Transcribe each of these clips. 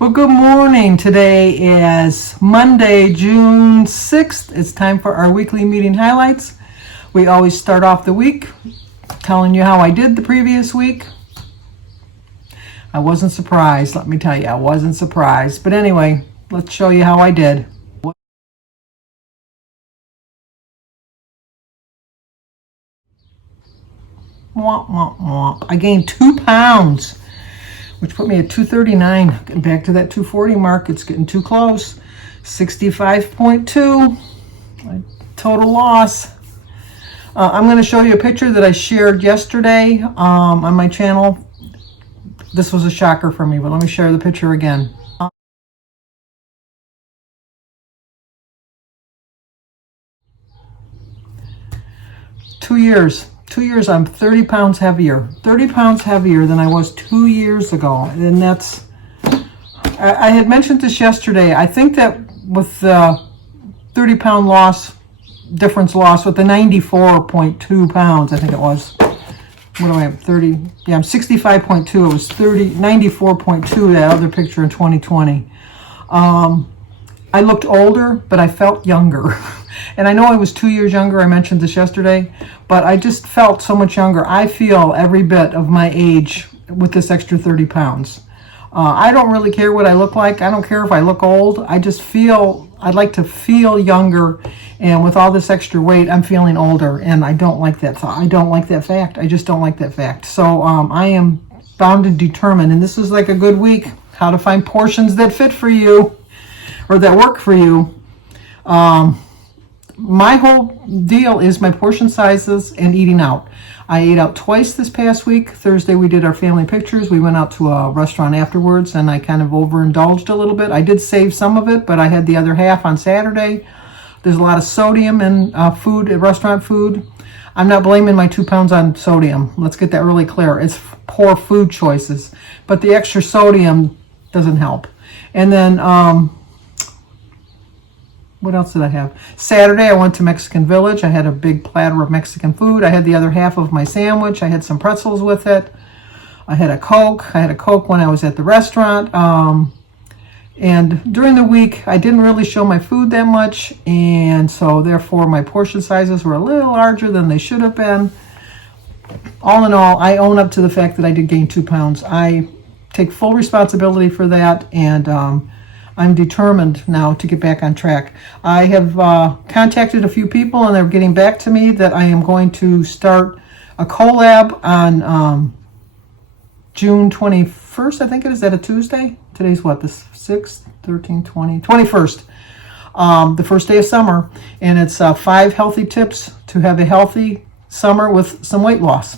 Well, good morning. Today is Monday, June 6th. It's time for our weekly meeting highlights. We always start off the week telling you how I did the previous week. I wasn't surprised, let me tell you, I wasn't surprised. But anyway, let's show you how I did. Womp, womp, womp. I gained 2 pounds, which put me at 239. Getting back to that 240 mark. It's getting too close. 65.2. Total loss. I'm going to show you a picture that I shared yesterday on my channel. This was a shocker for me, but let me share the picture again. 2 years. 2 years, I'm 30 pounds heavier. 30 pounds heavier than I was 2 years ago. And that's, I had mentioned this yesterday. I think that with the 30 pound loss, difference loss with the 94.2 pounds, I think it was. What do I have? 30. Yeah, I'm 65.2. It was 94.2, that other picture in 2020. I looked older, but I felt younger. And I know I was 2 years younger. I mentioned this yesterday, but I just felt so much younger. I feel every bit of my age with this extra 30 pounds. I don't really care what I look like. I don't care if I look old. I just feel, I'd like to feel younger. And with all this extra weight, I'm feeling older. And I don't like that thought. I don't like that fact. I just don't like that fact. So I am bound and determined. And this is like a good week. How to find portions that fit for you or that work for you. My whole deal is my portion sizes and eating out. I ate out twice this past week. Thursday we did our family pictures. We went out to a restaurant afterwards and I kind of overindulged a little bit. I did save some of it, but I had the other half on Saturday. There's a lot of sodium in food, restaurant food. I'm not blaming my 2 pounds on sodium. Let's get that really clear. It's poor food choices, but the extra sodium doesn't help. And then, what else did I have? Saturday, I went to Mexican Village. I had a big platter of Mexican food. I had the other half of my sandwich. I had some pretzels with it. I had a Coke. I had a Coke when I was at the restaurant. And during the week, I didn't really show my food that much. And so, therefore, my portion sizes were a little larger than they should have been. All in all, I own up to the fact that I did gain 2 pounds. I take full responsibility for that. And I'm determined now to get back on track. I have contacted a few people and they're getting back to me that I am going to start a collab on June 21st, I think it is. That a Tuesday? Today's what, the 6th, 13th, 20th, 21st. The first day of summer. And it's 5 healthy tips to have a healthy summer with some weight loss.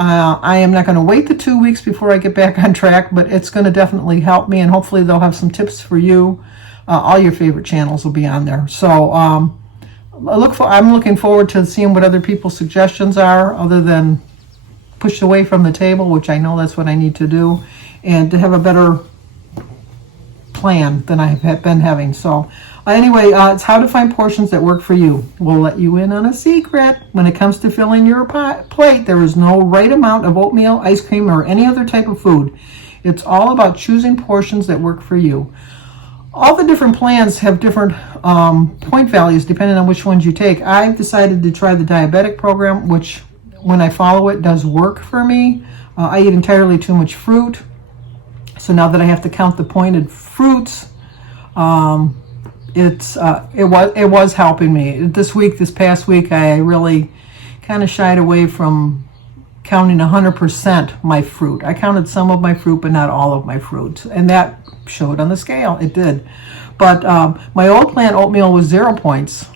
I am not going to wait the 2 weeks before I get back on track, but it's going to definitely help me, and hopefully they'll have some tips for you. All your favorite channels will be on there. So I'm looking forward to seeing what other people's suggestions are, other than push away from the table, which I know that's what I need to do, and to have a better plan than I have been having. So anyway, it's how to find portions that work for you. We'll let you in on a secret. When it comes to filling your plate, there is no right amount of oatmeal, ice cream, or any other type of food. It's all about choosing portions that work for you. All the different plans have different point values depending on which ones you take. I've decided to try the diabetic program, which when I follow it does work for me. I eat entirely too much fruit. So now that I have to count the pointed fruits, it was helping me. This past week, I really kind of shied away from counting 100% my fruit. I counted some of my fruit, but not all of my fruit, and that showed on the scale. It did. But my old plan, oatmeal, was 0 points.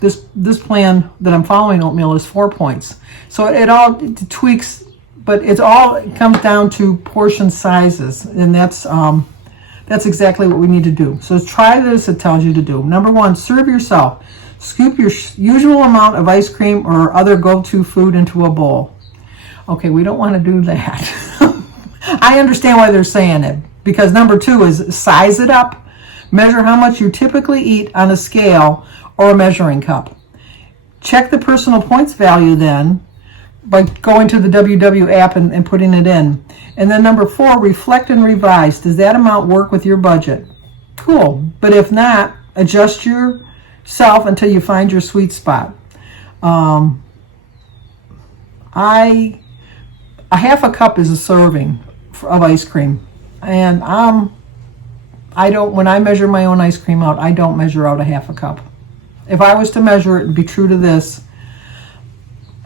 This plan that I'm following, oatmeal, is 4 points. So it all tweaks, but it comes down to portion sizes, and that's exactly what we need to do. So try this, it tells you to do. Number 1, serve yourself. Scoop your usual amount of ice cream or other go-to food into a bowl. Okay, we don't want to do that. I understand why they're saying it, because number 2 is size it up. Measure how much you typically eat on a scale or a measuring cup. Check the personal points value then. by going to the WW app and putting it in. And then number 4, reflect and revise. Does that amount work with your budget? Cool. But if not, adjust yourself until you find your sweet spot. A half a cup is a serving of ice cream. And I don't, when I measure my own ice cream out, I don't measure out a half a cup. If I was to measure it and be true to this,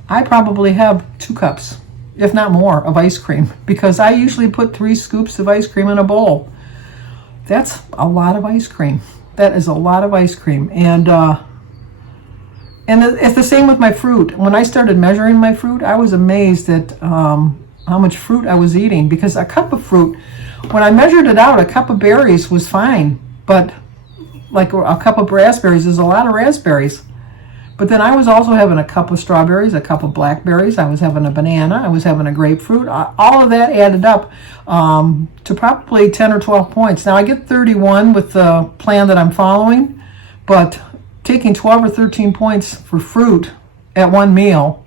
I probably have 2 cups, if not more, of ice cream, because I usually put 3 scoops of ice cream in a bowl. That's a lot of ice cream. That is a lot of ice cream. And it's the same with my fruit. When I started measuring my fruit, I was amazed at how much fruit I was eating, because a cup of fruit, when I measured it out, a cup of berries was fine, but like a cup of raspberries is a lot of raspberries. But then I was also having a cup of strawberries, a cup of blackberries, I was having a banana, I was having a grapefruit. All of that added up to probably 10 or 12 points. Now I get 31 with the plan that I'm following, but taking 12 or 13 points for fruit at one meal,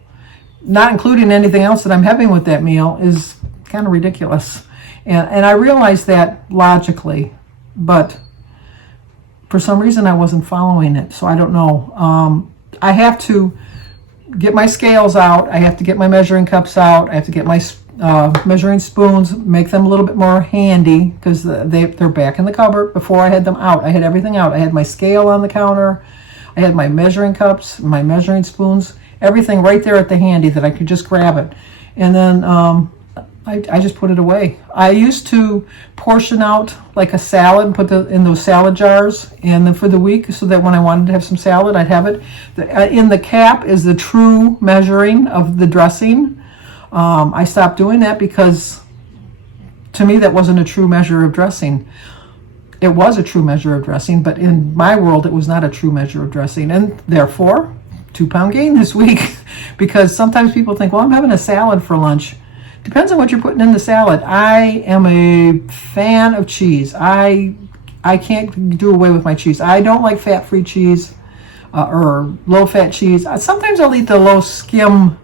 not including anything else that I'm having with that meal, is kind of ridiculous. And I realized that logically, but for some reason I wasn't following it, so I don't know. I have to get my scales out, I have to get my measuring cups out, I have to get my measuring spoons, make them a little bit more handy, because they're back in the cupboard. Before I had them out, I had everything out. I had my scale on the counter, I had my measuring cups, my measuring spoons, everything right there at the handy that I could just grab it. And then I just put it away. I used to portion out like a salad, put in those salad jars, and then for the week, so that when I wanted to have some salad, I'd have it. In the cap is the true measuring of the dressing. I stopped doing that because to me that wasn't a true measure of dressing. It was a true measure of dressing, but in my world it was not a true measure of dressing, and therefore 2-pound gain this week. Because sometimes people think, well, I'm having a salad for lunch. Depends on what you're putting in the salad. I am a fan of cheese. I can't do away with my cheese. I don't like fat-free cheese or low-fat cheese. Sometimes I'll eat the low-skim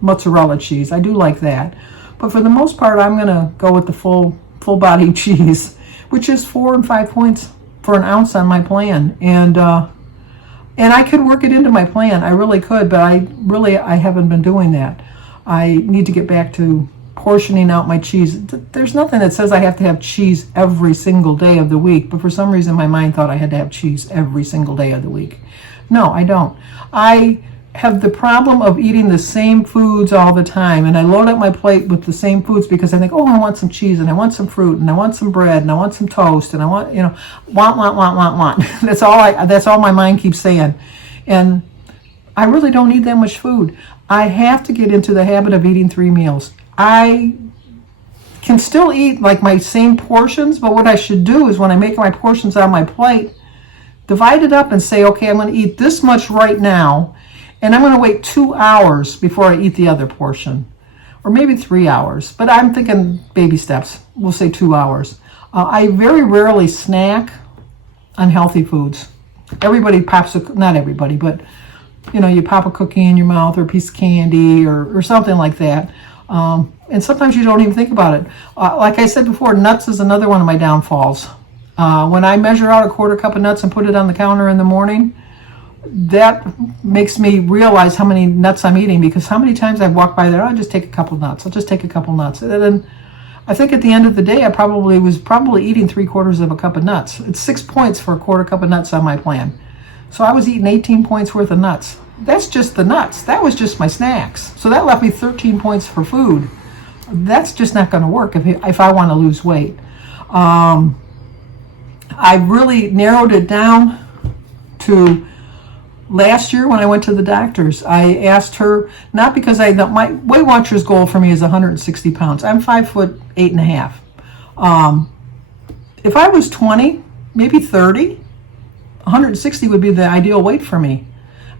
mozzarella cheese. I do like that. But for the most part, I'm going to go with the full-body cheese, which is 4 and 5 points for an ounce on my plan. And I could work it into my plan. I really could, but I haven't been doing that. I need to get back to portioning out my cheese. There's nothing that says I have to have cheese every single day of the week, but for some reason my mind thought I had to have cheese every single day of the week. No, I don't. I have the problem of eating the same foods all the time, and I load up my plate with the same foods because I think, oh, I want some cheese, and I want some fruit, and I want some bread, and I want some toast, and I want, want. That's all my mind keeps saying. And I really don't need that much food. I have to get into the habit of eating 3 meals. I can still eat like my same portions, but what I should do is when I make my portions on my plate, divide it up and say, okay, I'm going to eat this much right now, and I'm going to wait 2 hours before I eat the other portion, or maybe 3 hours, but I'm thinking baby steps. We'll say 2 hours. I very rarely snack on healthy foods. Everybody pops, not everybody, but you pop a cookie in your mouth or a piece of candy or something like that. And sometimes you don't even think about it. Like I said before, nuts is another one of my downfalls. When I measure out a 1/4 cup of nuts and put it on the counter in the morning, that makes me realize how many nuts I'm eating, because how many times I've walked by there, I'll just take a couple nuts. I'll just take a couple nuts. And then I think at the end of the day, I was probably eating 3/4 of a cup of nuts. It's 6 points for a 1/4 cup of nuts on my plan. So I was eating 18 points worth of nuts. That's just the nuts. That was just my snacks. So that left me 13 points for food. That's just not going to work if I want to lose weight. I really narrowed it down to last year when I went to the doctor's. I asked her, not because my Weight Watchers goal for me is 160 pounds. I'm 5'8.5". If I was 20, maybe 30, 160 would be the ideal weight for me.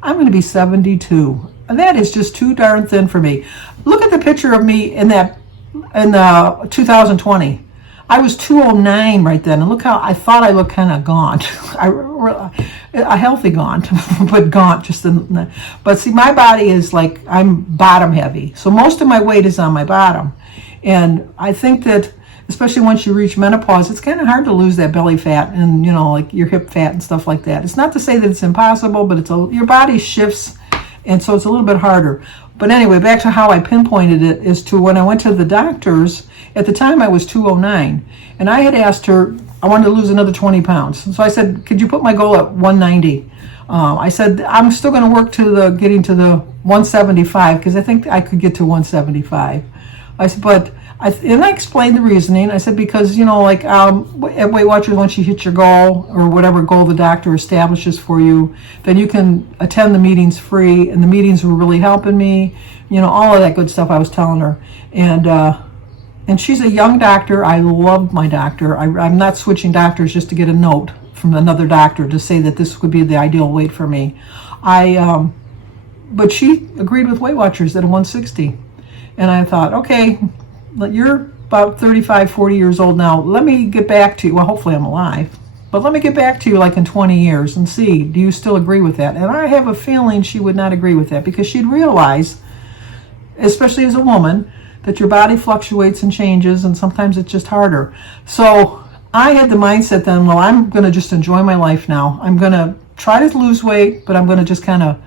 I'm going to be 72. And that is just too darn thin for me. Look at the picture of me in 2020. I was 209 right then, and look how I thought I looked kind of gaunt. A healthy gaunt, but gaunt. But see, my body is like, I'm bottom heavy, so most of my weight is on my bottom, and I think that especially once you reach menopause, it's kind of hard to lose that belly fat and like your hip fat and stuff like that. It's not to say that it's impossible, but your body shifts, and so it's a little bit harder. But anyway, back to how I pinpointed it is to when I went to the doctors. At the time, I was 209, and I had asked her, I wanted to lose another 20 pounds. So I said, could you put my goal at 190? I said, I'm still going to work to getting to the 175, because I think I could get to 175. I said, and I explained the reasoning. I said, because, at Weight Watchers, once you hit your goal or whatever goal the doctor establishes for you, then you can attend the meetings free, and the meetings were really helping me, all of that good stuff I was telling her. And she's a young doctor. I love my doctor. I'm not switching doctors just to get a note from another doctor to say that this would be the ideal weight for me. But she agreed with Weight Watchers at a 160. And I thought, okay, you're about 35, 40 years old now. Let me get back to you. Well, hopefully I'm alive. But let me get back to you like in 20 years and see, do you still agree with that? And I have a feeling she would not agree with that, because she'd realize, especially as a woman, that your body fluctuates and changes, and sometimes it's just harder. So I had the mindset then, well, I'm going to just enjoy my life now. I'm going to try to lose weight, but I'm going to just kind of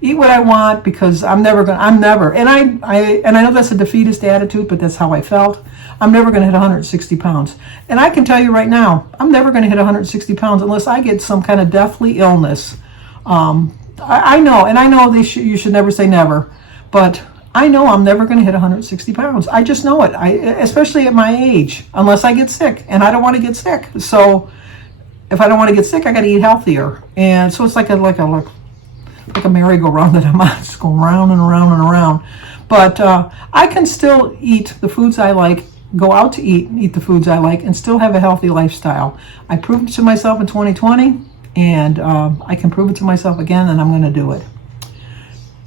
eat what I want, because and I know that's a defeatist attitude, but that's how I felt. I'm never going to hit 160 pounds. And I can tell you right now, I'm never going to hit 160 pounds unless I get some kind of deathly illness. I know, and I know you should never say never, but I know I'm never going to hit 160 pounds. I just know it, especially at my age, unless I get sick, and I don't want to get sick. So if I don't want to get sick, I got to eat healthier. And so it's like a merry-go-round that I'm on, just going round and around and around. But I can still eat the foods I like, go out to eat the foods I like, and still have a healthy lifestyle. I proved it to myself in 2020, and I can prove it to myself again, and I'm going to do it.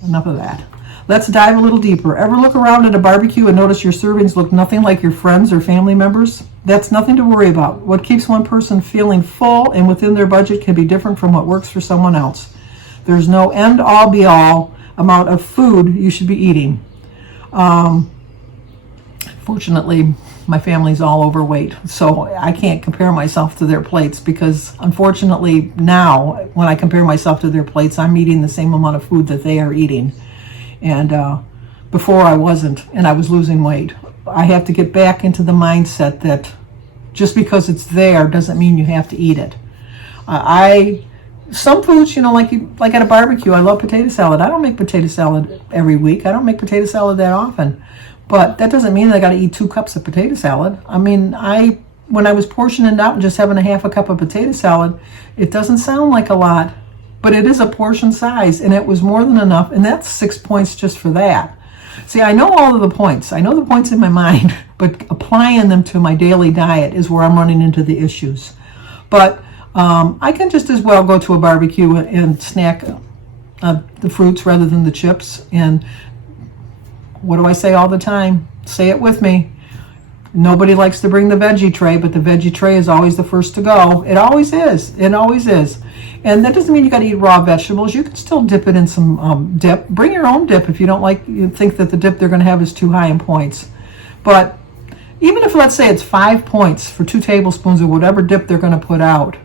Enough of that. Let's dive a little deeper. Ever look around at a barbecue and notice your servings look nothing like your friends or family members? That's nothing to worry about. What keeps one person feeling full and within their budget can be different from what works for someone else. There's no end-all be-all amount of food you should be eating. Fortunately, my family's all overweight, so I can't compare myself to their plates, because unfortunately now, when I compare myself to their plates, I'm eating the same amount of food that they are eating. And before I wasn't, and I was losing weight. I have to get back into the mindset that just because it's there doesn't mean you have to eat it. Some foods, like at a barbecue, I love potato salad. I don't make potato salad every week. I don't make potato salad that often. But that doesn't mean I got to eat 2 cups of potato salad. I mean, when I was portioning it out and just having a half a cup of potato salad, it doesn't sound like a lot, but it is a portion size, and it was more than enough, and that's 6 points just for that. See, I know all of the points. I know the points in my mind, but applying them to my daily diet is where I'm running into the issues. But I can just as well go to a barbecue and snack the fruits rather than the chips. And what do I say all the time? Say it with me. Nobody likes to bring the veggie tray, but the veggie tray is always the first to go. It always is. It always is. And that doesn't mean you got to eat raw vegetables. You can still dip it in some dip. Bring your own dip if you think that the dip they're going to have is too high in points. But even if, let's say, it's 5 points for 2 tablespoons of whatever dip they're going to put out,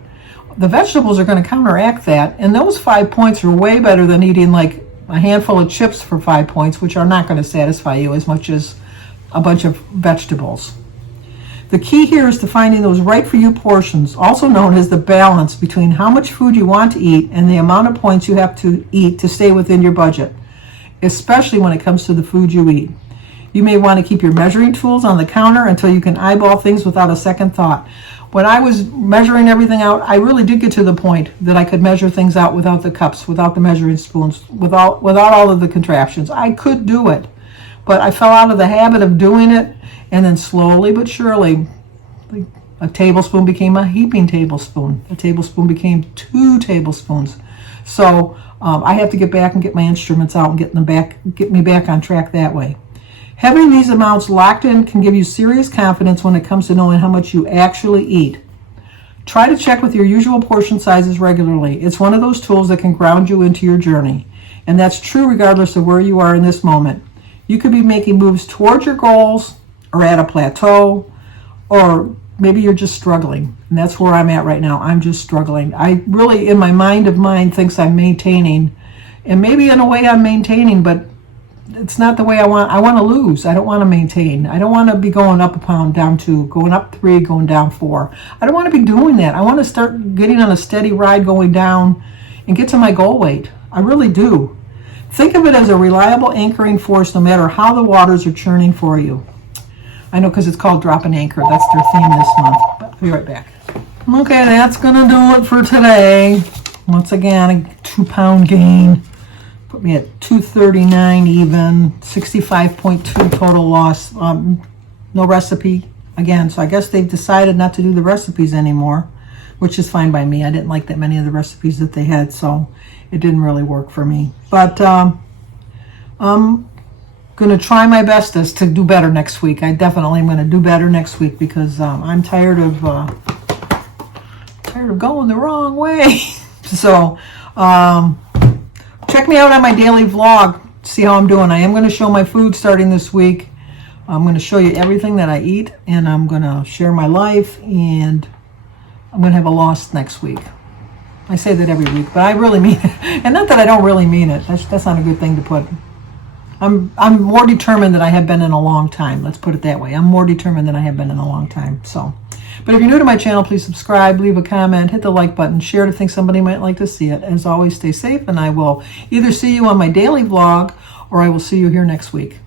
the vegetables are going to counteract that. And those 5 points are way better than eating like a handful of chips for 5 points, which are not going to satisfy you as much as a bunch of vegetables. The key here is to finding those right for you portions, also known as the balance between how much food you want to eat and the amount of points you have to eat to stay within your budget, especially when it comes to the food you eat. You may want to keep your measuring tools on the counter until you can eyeball things without a second thought. When I was measuring everything out, I really did get to the point that I could measure things out without the cups, without the measuring spoons, without all of the contraptions. I could do it, but I fell out of the habit of doing it, and then slowly but surely, a tablespoon became a heaping tablespoon. A tablespoon became 2 tablespoons. So I have to get back and get my instruments out and get me back on track that way. Having these amounts locked in can give you serious confidence when it comes to knowing how much you actually eat. Try to check with your usual portion sizes regularly. It's one of those tools that can ground you into your journey. And that's true regardless of where you are in this moment. You could be making moves towards your goals or at a plateau, or maybe you're just struggling. And that's where I'm at right now. I'm just struggling. I really, in my mind of mine, thinks I'm maintaining. And maybe in a way I'm maintaining, but it's not the way I want. I want to lose. I don't want to maintain. I don't want to be going up a pound, down 2, going up 3, going down 4. I don't want to be doing that. I want to start getting on a steady ride going down and get to my goal weight. I really do. Think of it as a reliable anchoring force no matter how the waters are churning for you. I know, because it's called Drop an Anchor. That's their theme this month. But I'll be right back. Okay, that's going to do it for today. Once again, a 2-pound gain. Put me at 239 even, 65.2 total loss. No recipe again, so I guess they've decided not to do the recipes anymore, which is fine by me. I didn't like that many of the recipes that they had, so it didn't really work for me. But I'm going to try my bestest to do better next week. I definitely am going to do better next week because I'm tired of going the wrong way. So check me out on my daily vlog, see how I'm doing. I am going to show my food starting this week. I'm going to show you everything that I eat, and I'm going to share my life, and I'm going to have a loss next week. I say that every week, but I really mean it. And not that I don't really mean it. That's not a good thing to put. I'm more determined than I have been in a long time. Let's put it that way. I'm more determined than I have been in a long time. So, but if you're new to my channel, please subscribe, leave a comment, hit the like button, share to think somebody might like to see it. As always, stay safe, and I will either see you on my daily vlog or I will see you here next week.